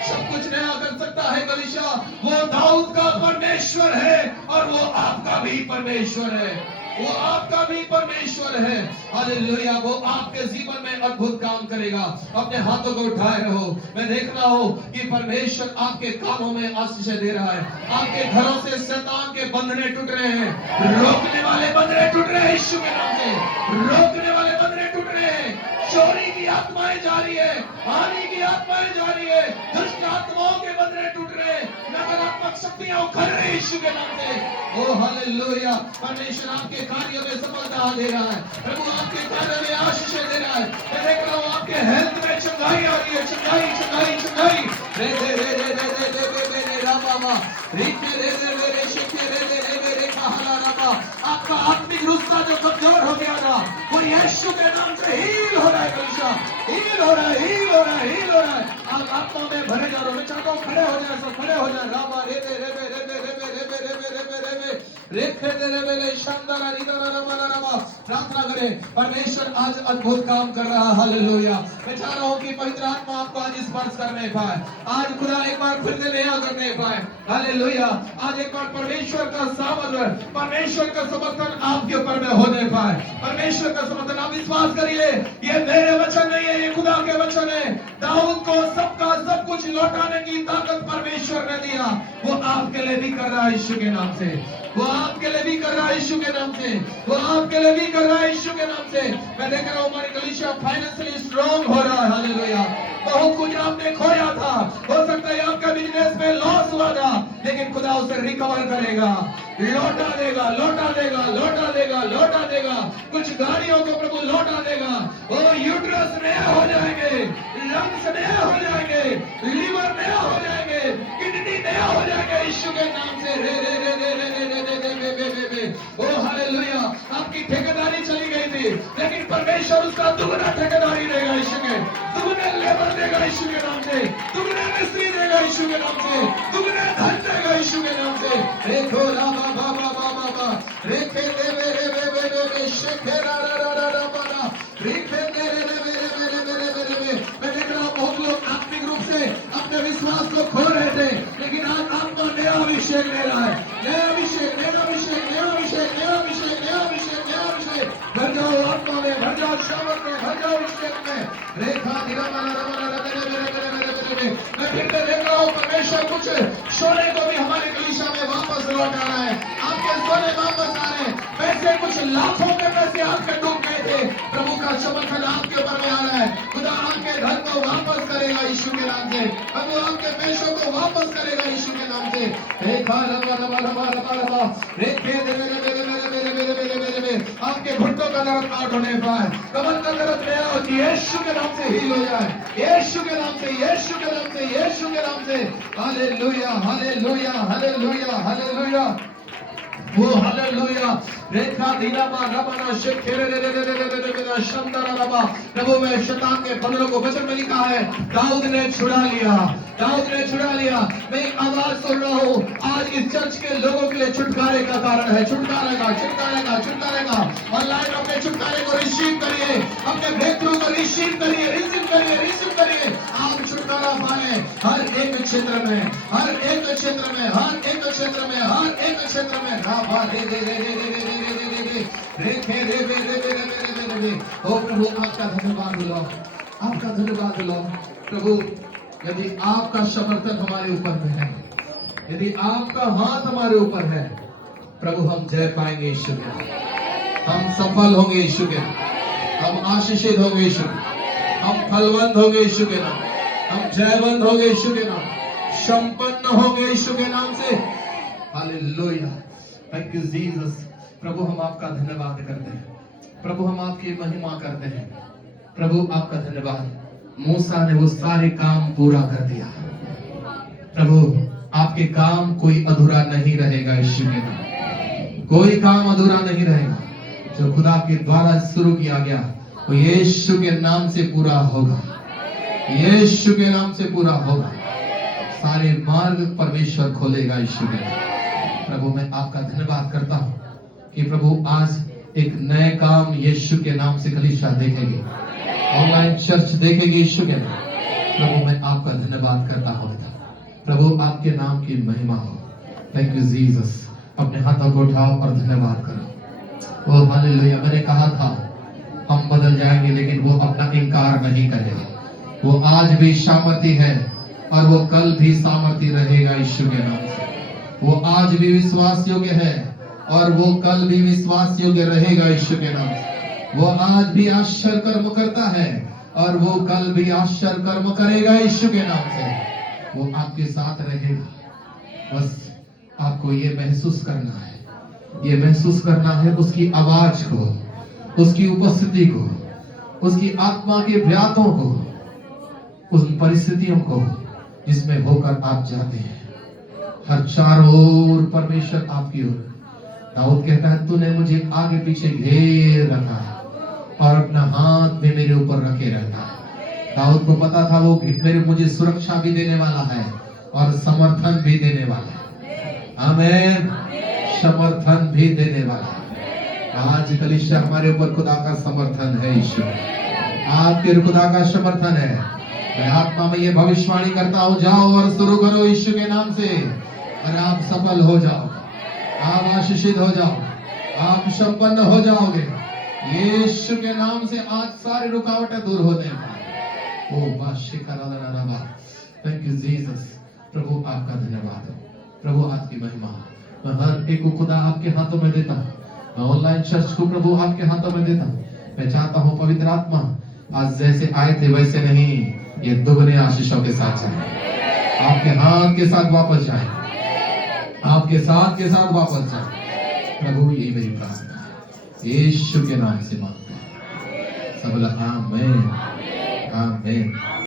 सब कुछ नया कर सकता है। गलीशा, वो दाऊद का परमेश्वर है और वो आपका भी परमेश्वर है, वो आपका भी परमेश्वर है। हालेलुया, वो आपके जीवन में अद्भुत काम करेगा। अपने हाथों को उठाए रहो। मैं देख रहा हूँ कि परमेश्वर आपके कामों में आशीष दे रहा है। आपके घरों से शैतान के बंधने टूट रहे हैं, रोकने वाले बंधने टूट रहे हैं यीशु के नाम से। रोकने वाले बंधने टूट रहे हैं। चोरी की आत्माएं जा रही है, हानि की आत्माएं जा रही है, दुष्ट आत्माओं के बंधने टूट रहे हैं, नकारात्मक शक्तियां उखड़ रही है यीशु के नाम से। ओ हालेलुया, परमेश्वर आपके कार्यों में सफलता दे रहा है। प्रभु आपके कार्यों में आशीष दे रहा है। मैं देख रहा हूँ आपके हेल्थ में चंगाई आ रही है, चंगाई चंगाई चंगाई। रे रे रे रे रे रे रे रे रे रे रामा रे रे रे रे रे शिके रे रे रे रे रे कहला रामा। आपका आत्मिक रुस्सा जो कमजोर हो गया था वो यीशु के नाम से हील हो रहा है। गलीशा, हील हो रहा है, हील हो रहा है, हील हो रहा है। आप आत्मा में भरे जा रहे हो। मैं चाहता हूँ खड़े हो जाए, सब खड़े हो जाए। रामा रे रे रे रे रे रे रे रे रे रे रे रे रे रेखे दे रे रे शानदार रामा। प्रार्थना करें, परमेश्वर आज अद्भुत काम कर रहा है। हालेलुया, मैं चाह रहा हूँ कि पवित्र आत्मा आपको आज स्पर्श करने पाए, आज खुदा एक बार फिर से नया करने पाए। हालेलुया, आज एक बार परमेश्वर का सामर्थ्य, परमेश्वर का समर्थन आपके ऊपर में होने पाए। परमेश्वर का समर्थन, आप विश्वास करिए, ये मेरे वचन नहीं है, ये खुदा के वचन है। दाऊद को सबका सब कुछ लौटाने की ताकत परमेश्वर ने दिया। वो आपके लिए भी कर रहा है यीशु के नाम से। वो आपके लिए भी कर रहा है यीशु के नाम से। वो आपके लिए भी कर रहा है यीशु के नाम से। मैं देख रहा हूँ हमारी कलीसिया फाइनेंशियली स्ट्रांग हो रहा है। हालेलुया, बहुत कुछ आपने खोया था, हो सकता है आपका का बिजनेस में लॉस हुआ था, लेकिन खुदा उसे रिकवर करेगा, लौटा देगा, लौटा देगा, लौटा देगा, लौटा देगा। कुछ गाड़ियों को प्रभु लौटा देगा। ओ यूट्रस नया हो जाएंगे, लंग्स नया हो जाएंगे, लीवर नया हो जाएंगे, किडनी नया हो जाएगा यीशु के नाम से। रे रे रे रे रे रे रे रे रे रे रे रे। ओ हालेलुया। आपकी ठेकेदारी चली गई थी, लेकिन परमेश्वर उसका दुगना ठेकेदारी देगा यीशु के, दुगने लेबर देगा यीशु के नाम से, दुगने मिस्त्री देगा यीशु के नाम से, दुगने धन देगा यीशु के नाम से। देखो रामा बाबा बाबा बा रेखे दे मेरे बे बे बे शेखे रा रा रा रा रा बा रेखे मेरे मेरे मेरे मेरे मेरे मेरे। मैं देख रहा हूं बहुत लोग आत्मिक रूप से अपने विश्वास को खो रहे थे, लेकिन आज आपको नया अभिषेक ले रहा है, नया अभिषेक, नया अभिषेक, नया अभिषेक, नया अभिषेक, नया अभिषेक, नया अभिषेक। भर जाओ आत्मा में, भर जाओ शामत में, भर जाओ अभिषेक में। रेखा धीरा मना रमना मेरे मेरे मेरे मेरे मेरे। मैं फिर से देख रहा हूं परमेश्वर कुछ सोने को भी हमारे कलीसिया में वापस लौट आ रहा है। आपके सोने वापस आ रहे हैं। पैसे कुछ लाखों के पैसे आपके डूब गए थे, प्रभु का समर्थन आपके ऊपर में आ रहा है। खुदा आपके धन को वापस करेगा यीशु के नाम से, प्रभु आपके पैसों को वापस करेगा यीशु के नाम से। आपके घुटनों का दर्द आउट होने पाए, कमर का दर्द नया होती है, यीशु के नाम से हील हो जाए, यीशु के नाम से, यीशु के नाम से, यीशु के नाम से। Hallelujah, hallelujah, hallelujah, hallelujah. वो हालेलुया। रेखा दीना मा रबना शेखेरे रे रे रे रे रे रे रे शंदरा रबा। प्रभु में शैतान के बंधनों को वचन में लिखा है, दाऊद ने छुड़ा लिया, दाऊद ने छुड़ा लिया। मैं एक आवाज सुन रहा हूँ, आज इस चर्च के लोगों के लिए छुटकारे का कारण है, छुटकारे का, छुटकारे का, छुटकारे का। ऑनलाइन अपने छुटकारे को रिसीव करिए, अपने ब्रेक थ्रू को रिसीव करिए, रिसीव करिए, रिसीव करिए। आप छुटकारा पाए हर एक क्षेत्र में, हर एक क्षेत्र में, हर एक क्षेत्र में, हर एक क्षेत्र में। राबा रे रे रे रे रे रे रे रे रे रे रे रे रे रे रे रे रे रे। ओ प्रभु आपका धन्यवाद लो, आपका धन्यवाद लो प्रभु। यदि आपका समर्थन हमारे ऊपर में है, यदि आपका हाथ हमारे ऊपर है, प्रभु हम जय पाएंगे यीशु के नाम, हम सफल होंगे यीशु के नाम, हम आशीषित होंगे यीशु, हम फलवंत होंगे यीशु के नाम, हम जयवंत होंगे यीशु के नाम, संपन्न होंगे यीशु के नाम से। Hallelujah, thank you Jesus. प्रभु हम आपका धन्यवाद करते हैं, प्रभु हम आपकी महिमा करते हैं, प्रभु आपका धन्यवाद। मूसा ने वो सारे काम पूरा कर दिया, प्रभु आपके काम कोई अधूरा नहीं रहेगा यीशु के नाम, कोई काम अधूरा नहीं रहेगा। जो खुदा के द्वारा शुरू किया गया वो यीशु के नाम से पूरा होगा, यीशु के नाम से पूरा होगा। सारे मार्ग परमेश्वर खोलेगा यीशु के नाम। प्रभु मैं आपका धन्यवाद करता हूँ कि प्रभु आज एक नए काम यीशु के नाम से कलीसिया देखेगी, ऑनलाइन चर्च देखेगी यीशु के नाम। प्रभु मैं आपका धन्यवाद करता हूँ, प्रभु आपके नाम की महिमा हो। Thank you Jesus. अपने हाथों को उठाओ और धन्यवाद करो। ओ हालेलुया। मैंने कहा था हम बदल जाएंगे, लेकिन वो अपना इनकार नहीं करेगा। वो आज भी सामर्थी है और वो कल भी सामर्थी रहेगा यीशु के नाम से। वो आज भी विश्वास योग्य है और वो कल भी विश्वास योग्य रहेगा यीशु के नाम से। वो आज भी आश्चर्य कर्म करता है और वो कल भी आश्चर्य कर्म करेगा यीशु के नाम से। वो आपके साथ रहेगा। बस आपको ये महसूस करना है, ये महसूस करना है उसकी आवाज को, उसकी उपस्थिति को, उसकी आत्मा के व्यातों को, उन परिस्थितियों को जिसमें होकर आप जाते हैं। हर चारों ओर परमेश्वर आपकी ओर। दाऊद कहता है तूने मुझे आगे पीछे घेर रखा है और अपना हाथ भी मेरे ऊपर रखे रहता है। दाऊद को पता था वो मुझे सुरक्षा भी देने वाला है और समर्थन भी देने वाला है। आमीन। समर्थन भी देने वाला है। आज कलीसिया हमारे ऊपर खुदा का समर्थन है। यीशु आपके खुदा का समर्थन है। मैं आत्मा में ये भविष्यवाणी करता हूँ, जाओ और शुरू करो यीशु के नाम से और आप सफल हो जाओ, आप आशीषित हो जाओ, आप संपन्न हो जाओगे यीशु के नाम से। आज सारी रुकावटें दूर होने वाली। ओ बाशिकरालाराबा। Thank you Jesus. प्रभु आपका धन्यवाद हो, प्रभु आपकी महिमा। मैं हर एक को खुदा आपके हाथों में देता हूँ। मैं ऑनलाइन चर्च को प्रभु आपके हाथों में देता हूँ। मैं चाहता हूँ पवित्र आत्मा आज जैसे आए थे वैसे नहीं, ये दुगने आशीषों के साथ चले। आपके हाथ के साथ वापस जाए, आपके साथ के साथ वापस जाए। प्रभु यही मेरी प्रार्थना है, यीशु के नाम से मांगते हैं सब। आमीन आमीन।